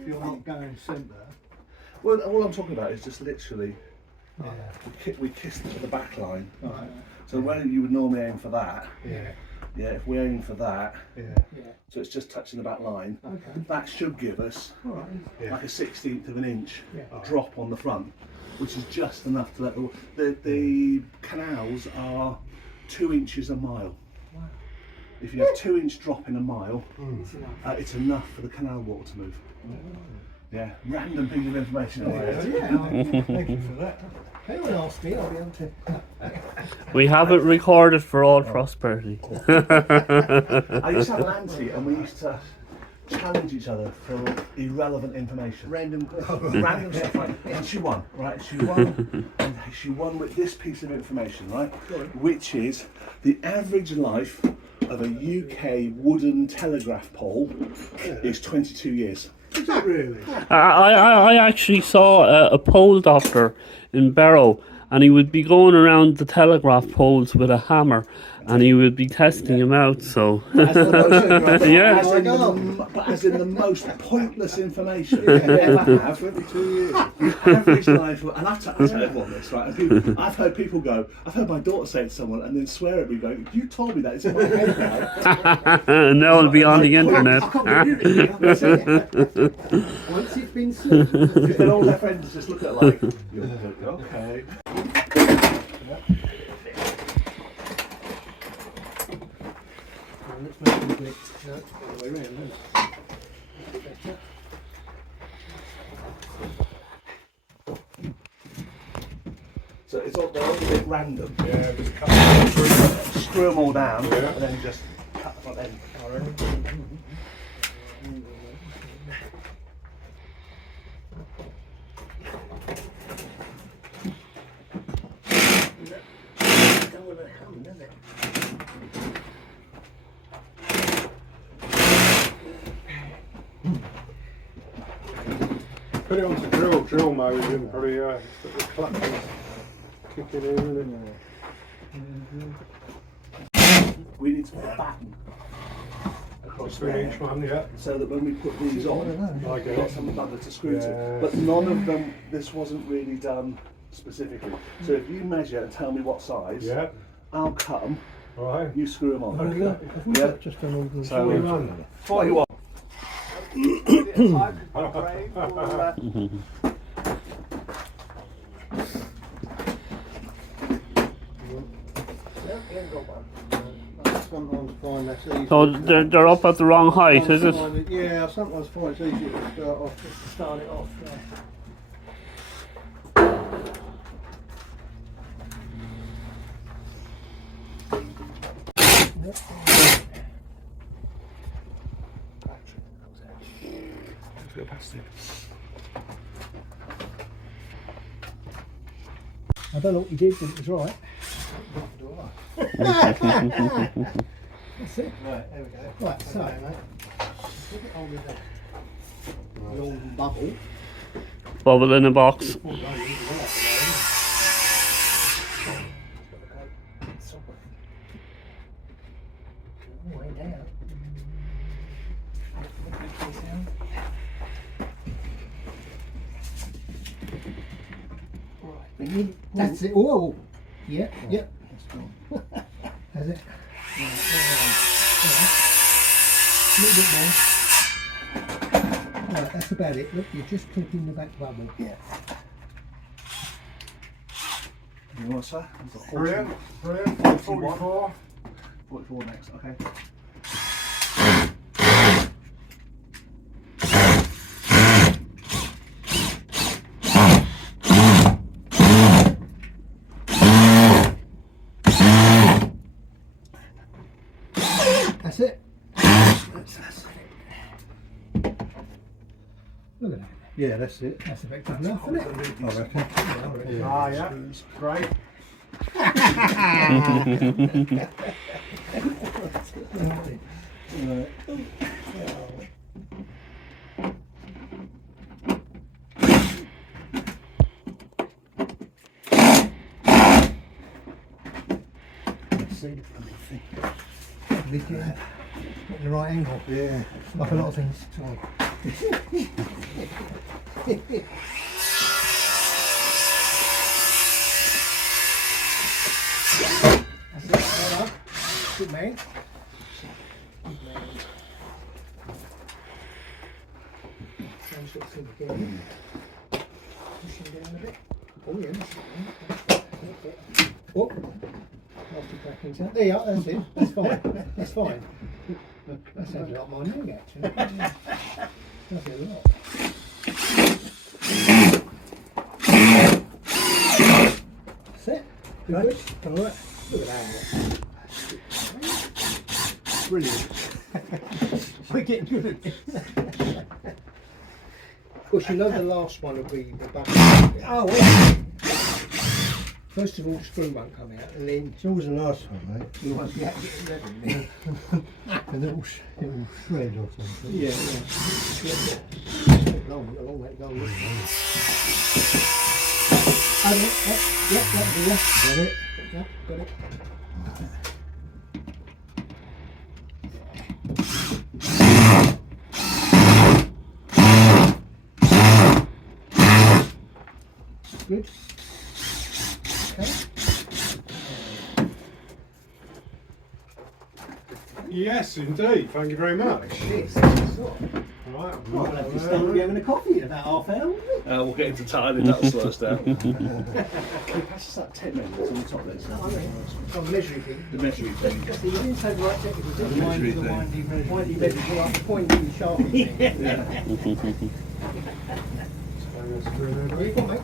if you're not going centre. Well, all I'm talking about is just literally, Yeah. we kissed at the back line. Right. So where you would normally aim for that, Yeah. if we're aiming for that, Yeah. so it's just touching the back line, Okay. that should give us All right. like a 1/16 of an inch Yeah. drop on the front, which is just enough to let the canals are 2 inches a mile. Wow. If you have 2-inch drop in a mile, It's enough. it's enough for the canal water to move. Yeah, random piece of information. Yeah. Thank you for that. If anyone asks me, I'll be able to. We have it recorded for all prosperity. I used to have an auntie and we used to challenge each other for irrelevant information. Random questions. Random stuff, right? And she won, right? She won, and she won with this piece of information, right? Which is the average life of a UK wooden telegraph pole is 22 years. Is that really? I actually saw a pole doctor in Barrow, and he would be going around the telegraph poles with a hammer, and he would be testing them out. So As the most, Yeah. as in the most pointless information you can ever have. 22 years. The average life, and I've told everyone this, right? And people, I've heard people go, I've heard my daughter say it to someone and then swear at me, going, "You told me that, it's in my head now." now it'll be on the I internet. can't believe it. Once it's been seen. Then all their friends just look at it like, "You're okay." Let's make them quick. No, it's the other way round, isn't it? Better. So it's all, they're all a bit random. Yeah, just cut them through. Screw them all down, Yeah. and then just cut the front end. Put it onto drill mode and probably the clutches kicking in, isn't it? We need to put a batten across 3-inch there, one, yeah. so that when we put these on, I we've get got it. some bugger to screw to. Yeah. But none of them, this wasn't really done specifically. So if you measure and tell me what size, Yeah, I'll cut them, right. you screw them on. Okay. Yeah. Just an ordinary. So, 41. 41. Sometimes find that's easy. So they're up at the wrong height, is it? Yeah, I sometimes find it's easier to start off. Just to start it off. Yeah. I don't know what you did, but it was right. That's it. Right, there we go. Right, so, put it on with that long bubble. Bubble in a box. Way down. That's it. Oh, yeah, yeah. Has it? A little bit more. Right, that's about it. Look, you're just clipping the back bubble. Yeah. You want, sir? Brilliant, brilliant. 44. 44 next, okay. That's it. Look at that. Yeah, that's it. That's effective enough, isn't it? I reckon. Ah, yeah. Great. See, the right angle. Yeah. Like a lot of things. That's it, well done. Good man. Good man. Same sort of thing again. Pushing down a bit. Oh yeah, that's it. Oh, after back into that. There you are, that's it. That's fine. That's fine. That sounds like my knee actually. Does it a lot. That's it. Good. Alright. Look at that. Brilliant. We're getting good at this. Of course, you know the last one will be the button. Oh, well. First of all, the screw won't come out, and then It's always the last one, mate. you won't be able to get it ready. And it will shred or something. Yeah, yeah. Long way to go. Yep, that'll do that. Got it? Yep, got it. Good. Okay. Yes, indeed. Thank you very much. This. Right, We'll have to start having a coffee in about half hour. We'll get into tiling, that'll slow us down. Can you pass us that tape measure that's on the top there? Oh, measuring thing. The measuring thing. Just you didn't say the right technical thing. The measuring thing. Windy measure, like the pointy, sharp thing. Yeah. There you go, mate.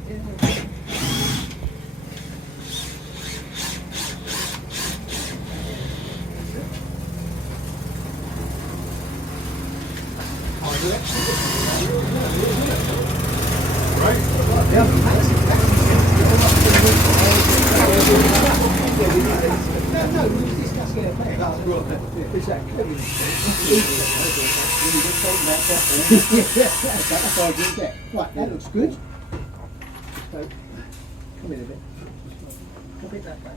Yeah. Right, that looks good. So, come in a bit. Come a bit that way.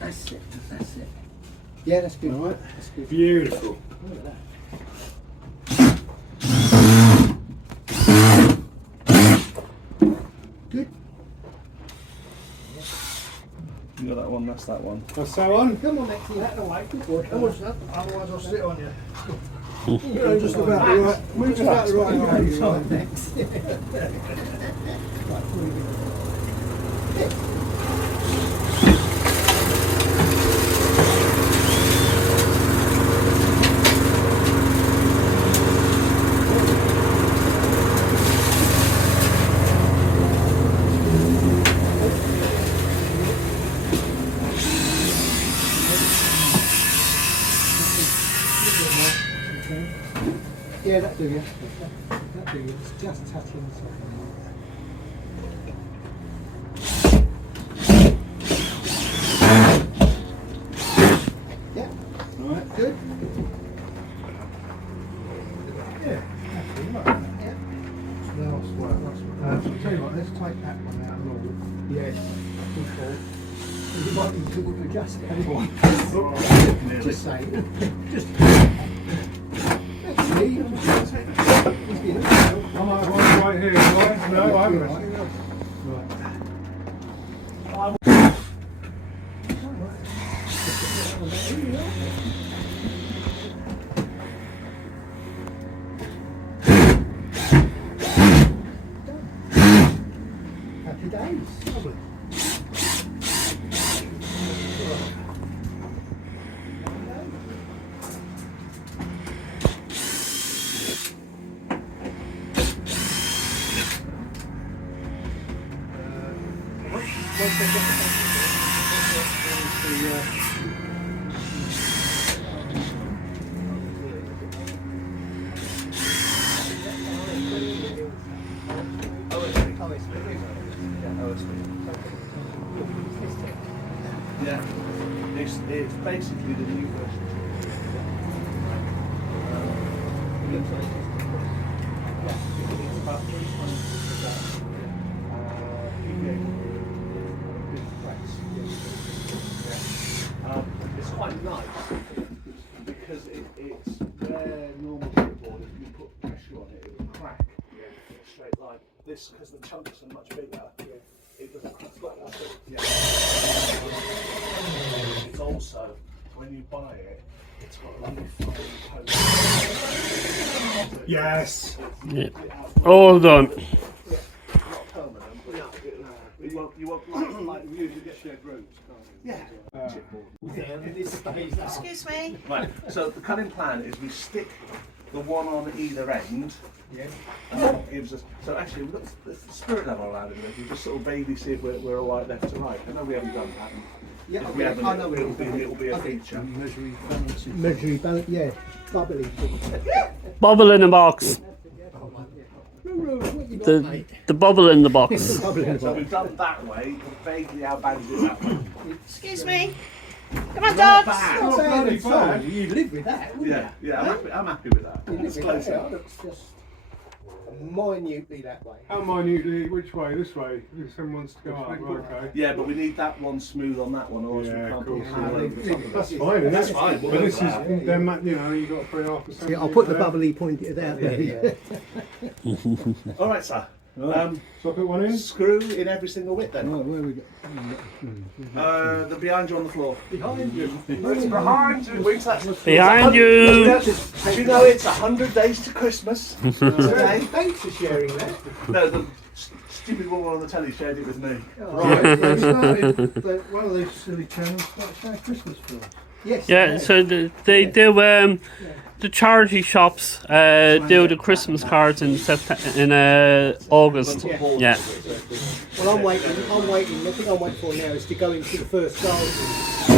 That's it. That's it. Yeah, that's good. Right. That's good. Beautiful. Look at that. Good. You got that one, that's that one. That's that one. Come on, mate. That away. Good boy. Otherwise I'll sit on you. You're just about the right. We're just about the right height. Right, next. Right, what are you doing? Yeah, that do you. That do you. It's just touching something. Yeah. Alright, good. Yeah. That's all right. Yeah. Last one. I'll tell you what, let's take that one out and all. Yes. Good call. You might need to adjust it. Just saying. Just. Actually, I'm right here, right? No, I haven't. Happy days. Lovely. Yeah. It's basically the new version. It's about 3 times that. It's quite nice because it's where normal football, if you put pressure on it, it will crack in a straight line. this, because the chunks are much bigger, it's got like it's also, when you buy it, it's got a really fine post. Yes. Yeah. All done. Not permanent, but you won't like You usually get shared rooms, can't you? yeah. Excuse me. Right, so the cutting plan is we stick the one on either end. Yeah. And that gives us. So actually, we've got the spirit level around it. We just sort of vaguely see if we're all right left to right. I know we haven't done that. Yeah, If we haven't, I know it'll be a feature. Measuring balance, yeah. Bubbly. Bubble in the box. What you got, mate? The bubble in the box. Bubbly in the So box. we've done that way. Vaguely, how bad is it that way? Excuse me. Come on, dogs. bad. Not bad bloody at all. bad. You live with that, wouldn't Yeah, I'm happy with that. you? You It's live close with that. enough. It looks just minutely that way. How minutely, which way? This way? If someone wants to go up, okay. Yeah, but we need that one smooth on that one, or else Yeah, we of can't course, put it yeah. all over the top of That's it. fine, isn't That's it? fine, we'll But go this with is, that. then, you know, you've got to put it after something. Yeah, I'll put the bubbly pointed out there. Yeah. All right, sir. So I put one in? Screw in every single width then. Right, where we go? They're behind you on the floor. Behind you. It's behind you. Wait, that's Behind you. Do you know it's 100 days to Christmas today? Thanks for sharing that. No, the stupid woman on the telly shared it with me. Right, yeah, we started one of these silly channels started showing Christmas films. Yes. Yeah, so they do the charity shops do the Christmas cards in August. Yeah. Well, I'm waiting. The thing I'm waiting for now is to go into the first garden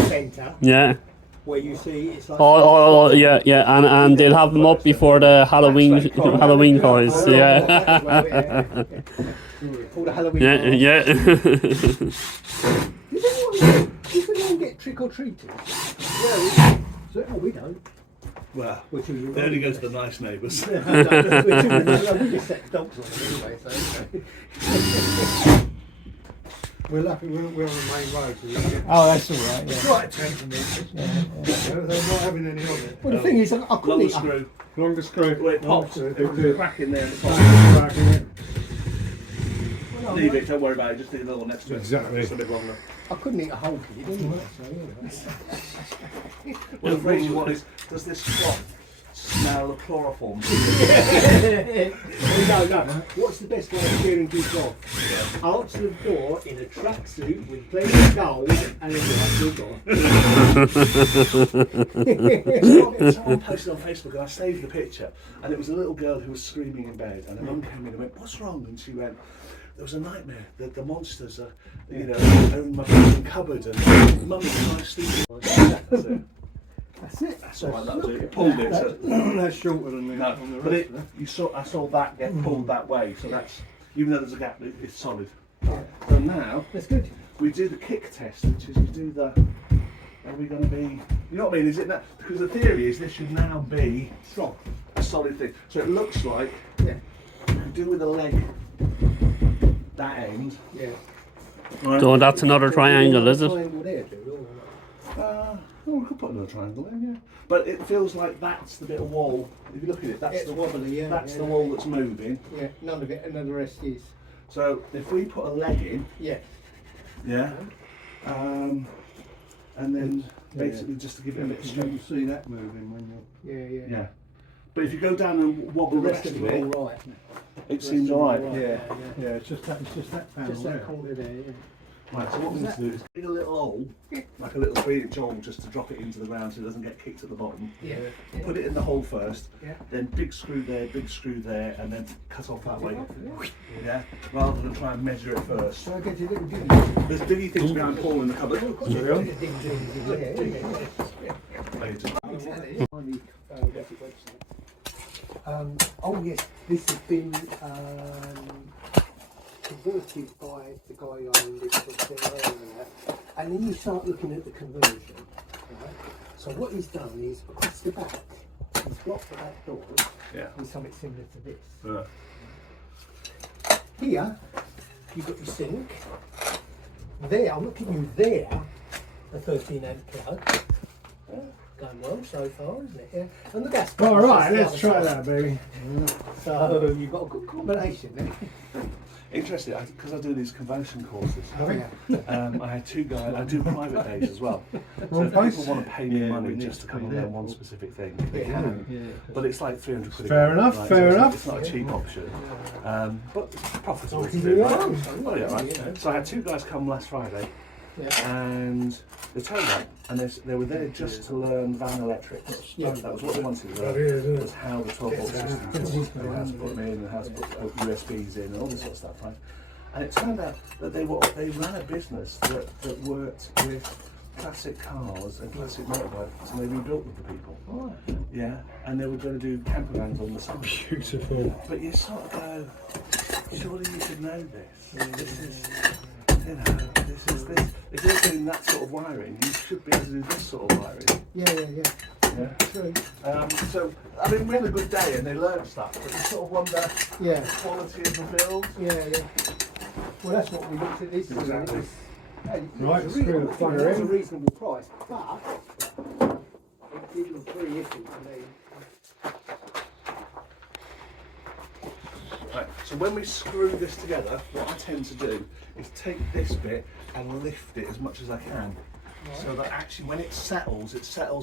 centre Yeah. where you see it's like. Yeah, and they'll have them up before the Halloween toys. Yeah. For the Halloween. Yeah. Does anyone get trick or treaters? Yeah, we don't. Well, Which is they only go to the nice neighbours. we just set dogs on them anyway, so. We're lucky we're on the main road. So we don't get, Oh, that's all right. Yeah. Right, 10 for me. they're not having any of it. Well, the thing is, I couldn't Long eat. screw. Longer screw. Well, it pops. Longer There's screw. a crack in there. At the top. Back in it. Leave it. Don't worry about it. Just leave the little next to it. Exactly. Just a bit longer. I couldn't eat a whole kid anyway. So, Well, the phrase you want is, does this cloth smell of chloroform? no. What's the best way of clearing kids off? Answer the door in a tracksuit with plenty of gold and then Someone posted on Facebook and I saved the picture, and it was a little girl who was screaming in bed, and her mum came in and went, "What's wrong?" And she went, "There was a nightmare. The monsters are, are in my bedroom cupboard, and mum's trying to sleep." That's it. That's all right. That was it. It pulled it. So, That's shorter than the, no, on the but rest. I saw that get pulled that way. So that's, even though there's a gap, it's solid. So now That's good. we do the kick test, which is you do the. Are we going to be? You know what I mean? Is it that? Because the theory is this should now be Strong. a solid thing. So it looks like Yeah. you do with the leg that end. Yeah. So that's another triangle, is it? Triangle there, do Oh, we could put another triangle there, yeah. But it feels like that's the bit of wall. If you look at it, that's It's the wobbly, yeah. That's yeah. the wall that's moving. Yeah, none of it, and then the rest is. So if we put a leg in, Yeah. yeah, and then basically just to give it a bit of You strength. can see that moving when you're. Yeah. Yeah. But if you go down and wobble The rest of it it, all right. it seems alright. Yeah. Yeah, it's just that panel Just there. that corner there. Yeah. Right, so what we need to do is dig a little hole, like a little 3-inch hole, just to drop it into the ground so it doesn't get kicked at the bottom. Yeah. Put it in the hole first, Yeah. then big screw there, and then cut off that way. Yeah, rather than try and measure it first. So I get a little diggy. There's diggy things behind Paul in the cupboard. Oh yes, this has been converted by the guy who owned it for and then you start looking at the conversion. Right? So what he's done is across the back, he's blocked the back door with something similar to this. Here, you've got your sink. There, I'm looking at you there, the 13 amp plug. Going well so far, isn't it? Yeah. And the gas. All right, button's let's just the try other that, baby. side. So you've got a good combination there. Interesting, because I do these convention courses. Oh, yeah. I had two guys. I do private days as well. So if people want to pay me money just to come and learn one specific thing, they can. But it's like 300 quid. Fair enough, right? fair So enough. It's not a cheap option, but profitable. can to do do, that. right? Oh yeah, right. So I had two guys come last Friday, and they turned up, and they were there just to learn van electrics. Yeah. That was what they wanted to learn. Was how the 12 volt systems work, how to put them in, and how to put USBs in, and all this sort of stuff, right? And it turned out that they ran a business that worked with classic cars and classic motorbikes, and they rebuilt them for people. Oh. Yeah, and they were going to do camper vans on the side. Beautiful. But you sort of go, surely you should know this. This is, you know, this is this. If you're doing that sort of wiring, you should be able to do this sort of wiring. Yeah. Yeah. True. So, I mean, we had a good day and they learned stuff, but you sort of wonder Yeah. the quality of the build. Yeah. Well, that's what we looked at this. Exactly. Hey, Right, it's screw the plugger it's a in. reasonable price, but it was pretty iffy to me. Right, so when we screw this together, what I tend to do is take this bit and lift it as much as I can. So that actually when it settles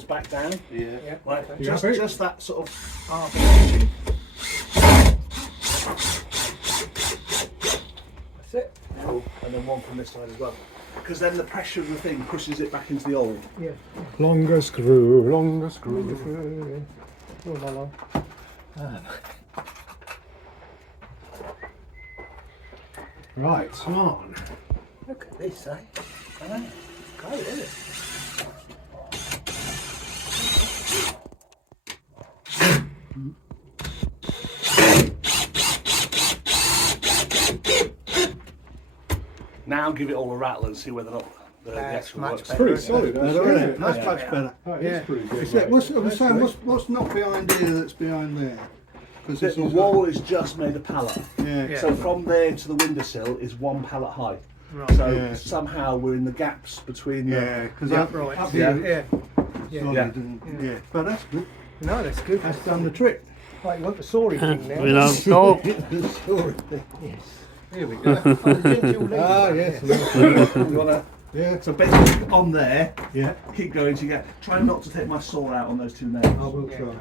back down. Yeah. Right, Okay. just that sort of half an inch. That's it. Cool. And then one from this side as well. Because then the pressure of the thing pushes it back into the old. Yeah. Longer screw. Oh, hello. Right, on. Look at this, eh? I know. Great, isn't it? Now give it all a rattle and see whether or not the That's actual much works. better. Pretty solid, That's isn't better. it? That's Yeah. much better. That Yeah. is pretty good. Is that, what's, I was That's saying, great. what's not behind here that's behind there? Because The wall is just made of pallet. Yeah. So from there to the windowsill is one pallet high. Right. So Yeah. somehow we're in the gaps between the... Yeah, because Yeah, up, right. up Yeah. here Yeah. solid Yeah. and yeah. But that's good. No, that's good. That's done the trick. Right, you want the soaring thing now? We don't go. Yes. Here we go. Ah, yes. You wanna... Yeah. So basically on there, Yeah. keep going to get... Try not to take my saw out on those two nails. I will try.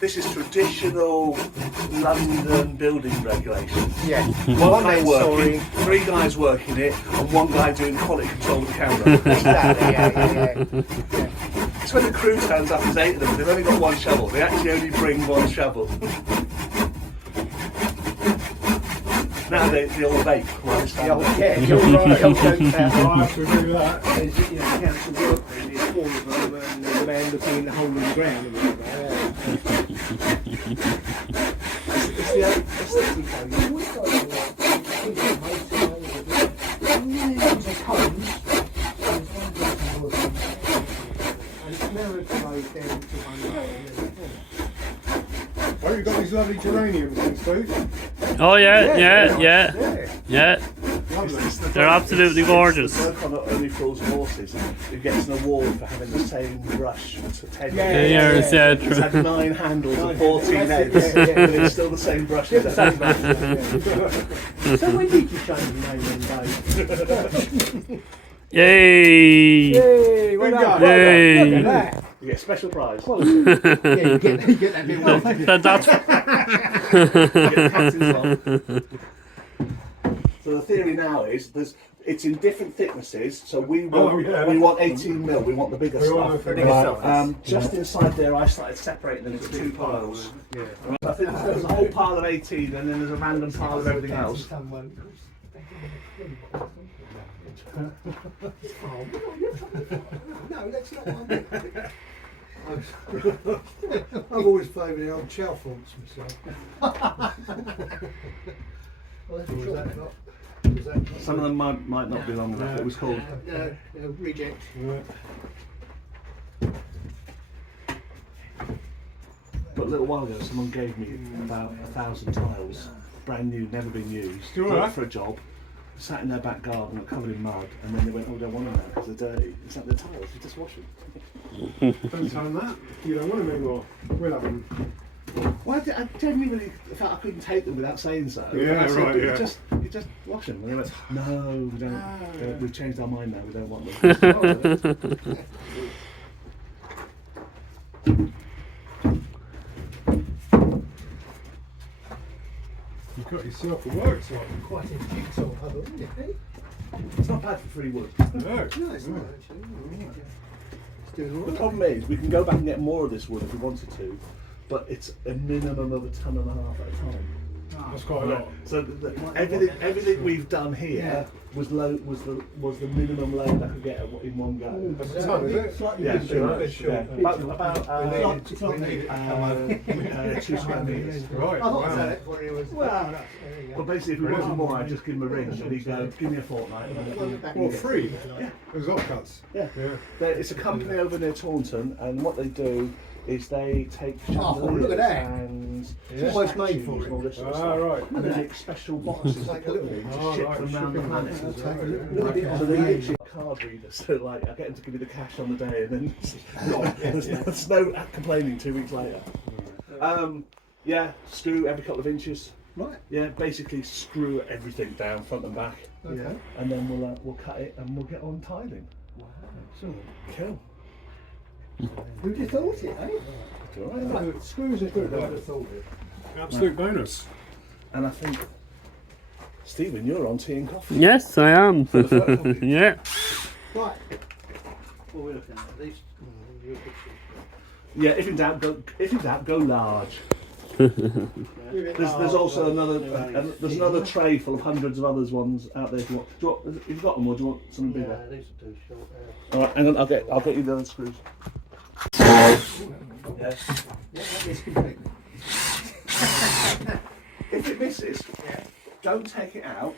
This is traditional London building regulation. Yeah. One guy man's working, soaring. 3 guys working it, and one guy doing quality control with the camera. Exactly, yeah. It's when the crew turns up, there's 8 of them, they've only got 1 shovel. They actually only bring 1 shovel. Now they all vape. Right, stand up. Yeah, you're right. I have to do that. There's, you know, council work, and there's 4 of them, and the man looking in the hole in the ground. And all that. It's the aesthetic, though. You always got to there's a cones, there's one black and one and it's narrowed the road down to one road. Oh, you've got these lovely geraniums in, Steve. Oh yeah. Yeah. Lovely. They're absolutely gorgeous. The bloke on Only Fools and Horses who gets an award for having the same brush for 10 Yeah, years. Yeah, It's had 9 handles and 14 That's heads, it, yeah, but it's still the same brush. It's the same brush. So when did you change your name then, Dave? Yay! Yay, well Good done. guy. Yay. Look at that. You get a special prize. Yeah, you get that bit well. That's You get a captain's log. So the theory now is it's in different thicknesses. So we want 18 mil. We want the bigger stuff. the bigger stuff. Just inside there, I started separating them into 2 piles. Yeah. I think there's a whole pile of 18, and then there's a random pile of everything else. No, that's not one. I've always favoured the old Chalfonts myself. Some of them might not be long enough. It was called. Reject. But a little while ago, someone gave me about 1,000 tiles, brand new, never been used, You all right? for a job. Sat in their back garden, covered in mud, and then they went, "Oh, we don't want them now because they're dirty." It's like the tiles, you just wash them. Don't tell them that. You don't want them anymore. We'll have them. Well, I genuinely felt I couldn't take them without saying so. Yeah, And I said, right, "But yeah. You just wash them." And they went, "No, we don't. We've changed our mind now. We don't want them." You've got yourself a workshop. Quite a jigsaw puzzle, isn't it? Eh? It's not bad for free wood. No. No, it's not actually. It's doing all The right. problem is, we can go back and get more of this wood if we wanted to, but it's a minimum of 1.5 tons at a time. That's quite a lot. So everything we've done here was the minimum load I could get in one go. That's a ton, is it? Slightly Yeah, big, pretty right? much. Yeah. About It's not needed. 2 square metres. Right, I thought wow. that when he was. Well, there you But go. basically, if we wanted more, I'd just give him a ring and he'd go, "Give me a fortnight." Well, free? Yeah. Those offcuts? Yeah. Yeah. It's a company over near Taunton, and what they do is they take Oh, chandeliers look at that. and It's almost made for statues it. and all this sort of Ah, stuff. right. And they make special boxes to Like a put them little- in Oh, to ship right, them around the shipping planet. them. I'll take a Right, little yeah. bit So of they range. literally card readers, so like I get them to give me the cash on the day, and then there's no complaining 2 weeks later. Yeah, screw every couple of inches. Right. Yeah, basically screw everything down front and back, Okay. and then we'll cut it and we'll get on tiling. Wow. So cool. Who'd have thought it, eh? It's all right. No, screws are good, I would have thought it. Absolute bonus. And I think, Stephen, you're on tea and coffee. Yes, I am. For the photocopy. Yeah. Right. What are we looking at? These? Yeah, if in doubt, go large. There's also another tray full of hundreds of others ones out there. If you want, have you got them, or do you want something bigger? Yeah, these are too short. All right, hang on, I'll get you the other screws. Yeah, that is complete. If it misses, don't take it out.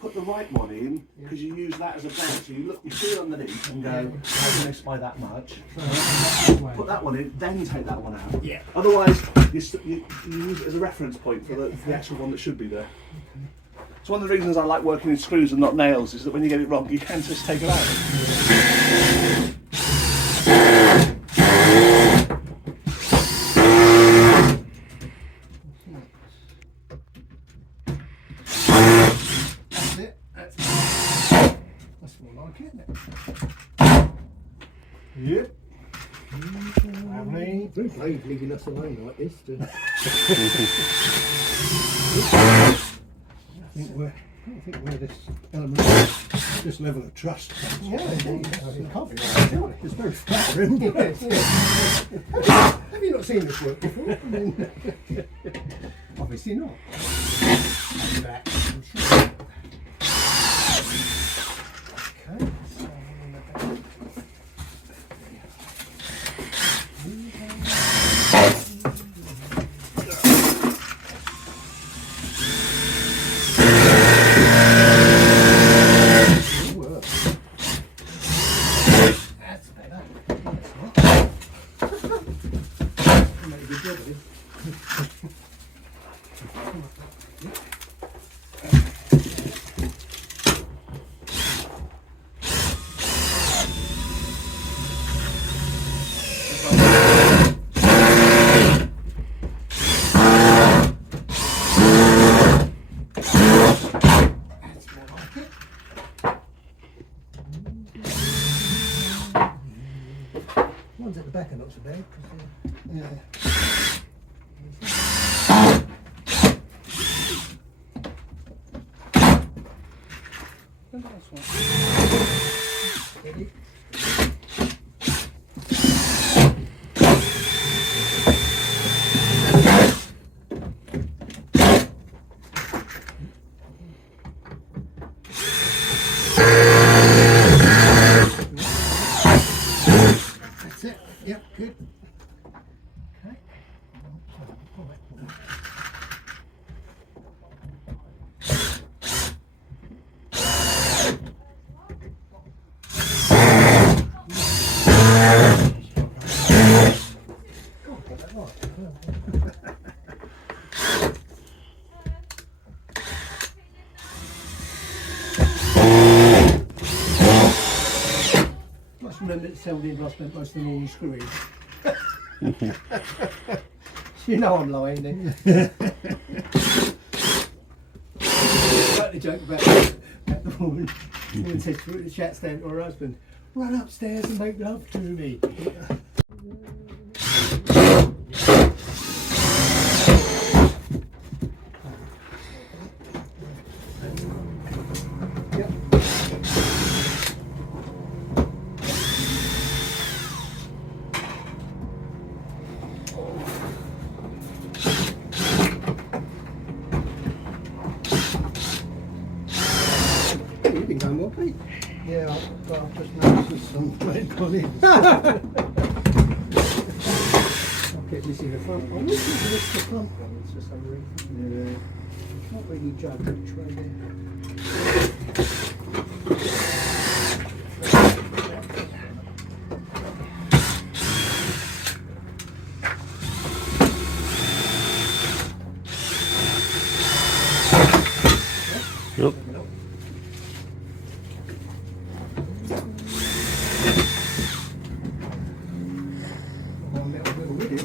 Put the right one in, because you use that as a base. So you feel underneath and go, I miss by that much. Put that one in, then take that one out. Yeah. Otherwise, you use it as a reference point for the actual one that should be there. It's one of the reasons I like working in screws and not nails, is that when you get it wrong, you can just take it out. That's it. That's more like it, isn't it? Yep. Lovely. Very brave leaving us alone like this. I think we're this element, this level of trust. Yeah, indeed. It can't be right, surely. It's very flattering. Yes, yes. Have you not seen this work before? I mean, obviously not. Back, I'm sure. Okay, so that's better. That's not. Maybe good. That's more like it. One's at the back are not so bad. 'Cause yeah. Ready? That's it. Yep, good. Okay. Must remember that Selden I spent most of them all on screwing. You know I'm lying then. Like the joke about the woman. The woman says to the chat stand to her husband, run upstairs and make love to me. Yep. You've been going well, Pete. Yeah, I've just noticed there's some red on it. I'll get this in the front. I wish you could lift the front ones for some reason. Yeah. Can't really judge which way they're. Yep. One little bit with it.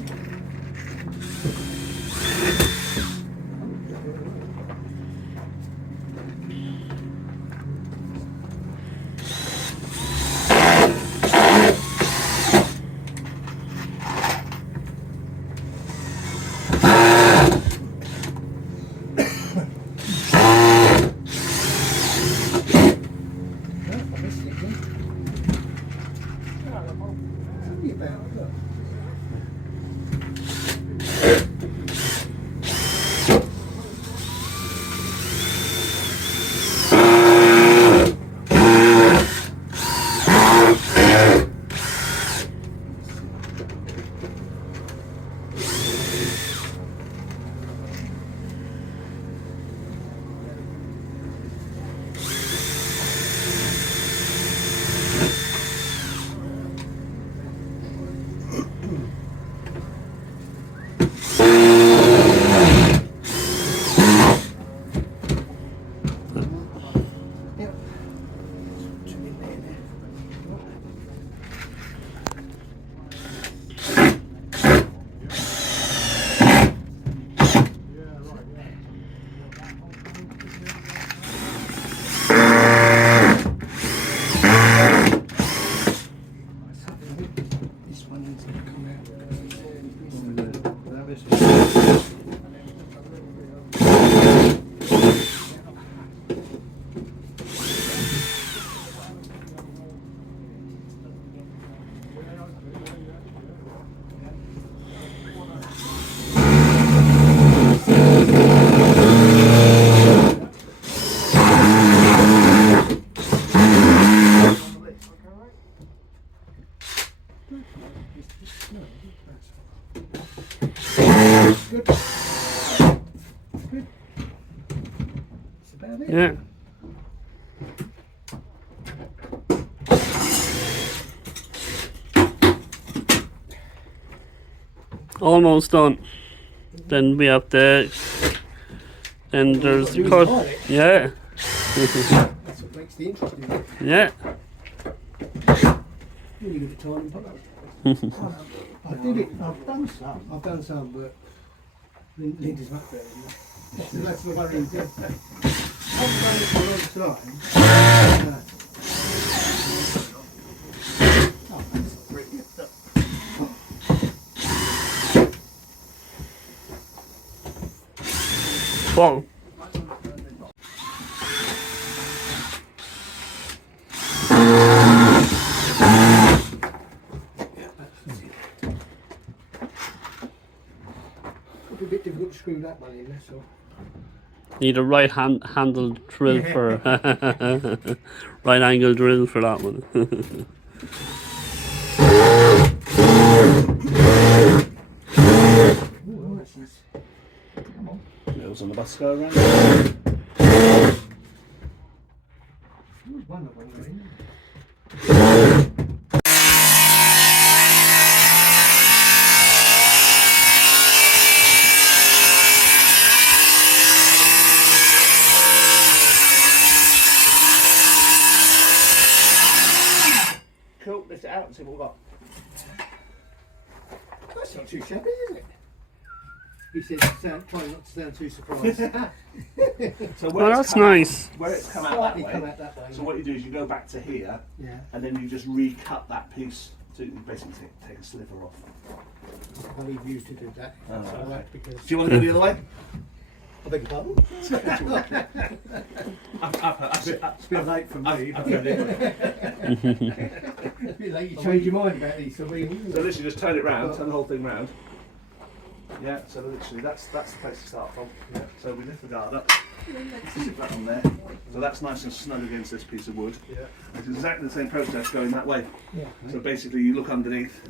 This one needs to come out. Good. Good. That's about it. Yeah. Almost done. Then we have the. Then there's the cut. Yeah. That's what makes the interesting. Yeah. Really good at timing pop-up. I did it, I've done some. I've done some, but Linda's much better than that. So that's the worry. I haven't done it for a long time. Oh, that's brilliant. Whoa. It'd be a bit difficult to screw that one in, that's all. Need a right handled drill for right angle drill for that one. Ooh, that's nice. Come on. Wheels on the bus go around. Ooh, one of them in. Cool, lift it out and see what we've got. That's not too shabby, is it? He said, try not to sound too surprised. So Oh, that's nice. Where it's come out that Slightly way. come out that way. So what you do is you go back to here, Yeah. and then you just recut that piece to basically take a sliver off. I'll leave you to do that. Oh, That's all okay. right, because Do you want to go the other way? I beg your pardon. It's a bit late for me. But it's a bit late. You change your mind about these. So we. So literally just turn it round, turn the whole thing round. Yeah, so literally that's the place to start from. Yeah. So we lift the guard up, stick that on there. So that's nice and snug against this piece of wood. Yeah. It's exactly the same process going that way. Yeah. So basically you look underneath.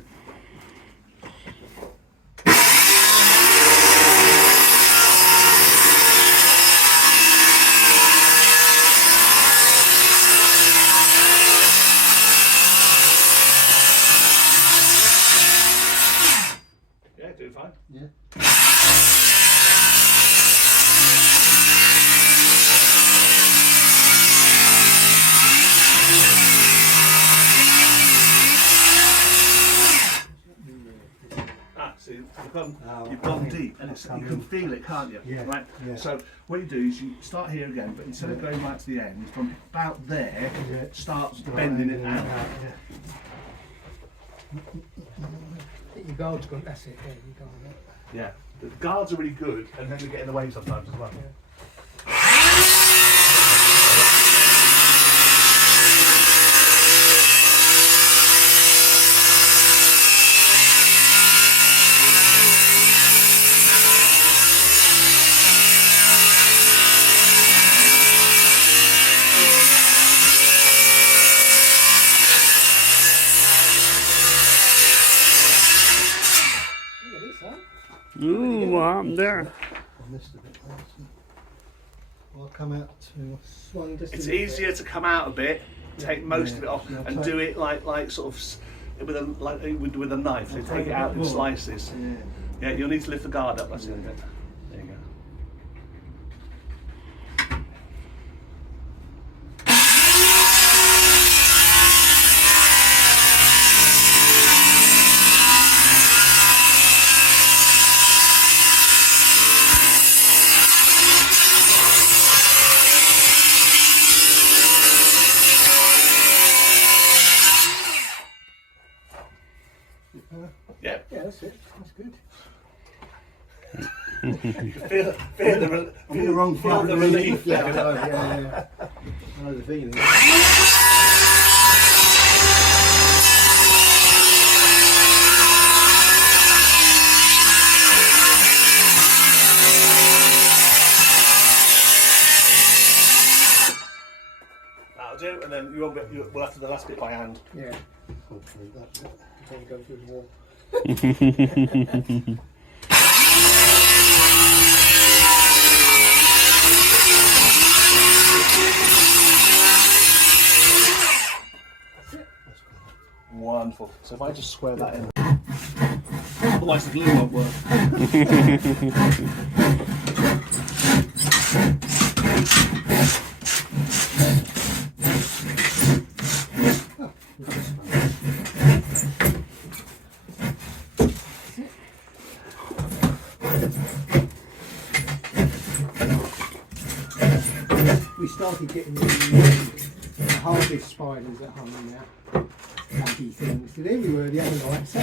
Yeah, do fine. Yeah. So you've gone deep, and you can feel it, can't you? Yeah, Right. yeah. So what you do is you start here again, but instead of going right to the end, from about there, Yeah. start bending it out. Your guard's gone, that's it, yeah, you go on that. Yeah. The guards are really good, and then they get in the way sometimes as well. Look at this, huh? Ooh, what happened there? I missed a bit there, so I'll come out to. Swung just a It's little easier to come out a bit, take most of it off, Yeah, and do it like sort of with a knife. So take it out in slices. Yeah. Yeah, you'll need to lift the guard up. That's the only bit. There you go. Yeah. Yeah, that's it. That's good. You can feel I'm the wrong feel the relief. Yeah, I know, yeah. I know the feeling. That'll do, and then we'll have to do the last bit by hand. Yeah. Hopefully that's it. Then you go through the wall. Wonderful. So if I just square that in, otherwise the glue won't work. We started getting the hardest spiders at home now. Lucky things. They're everywhere the other night.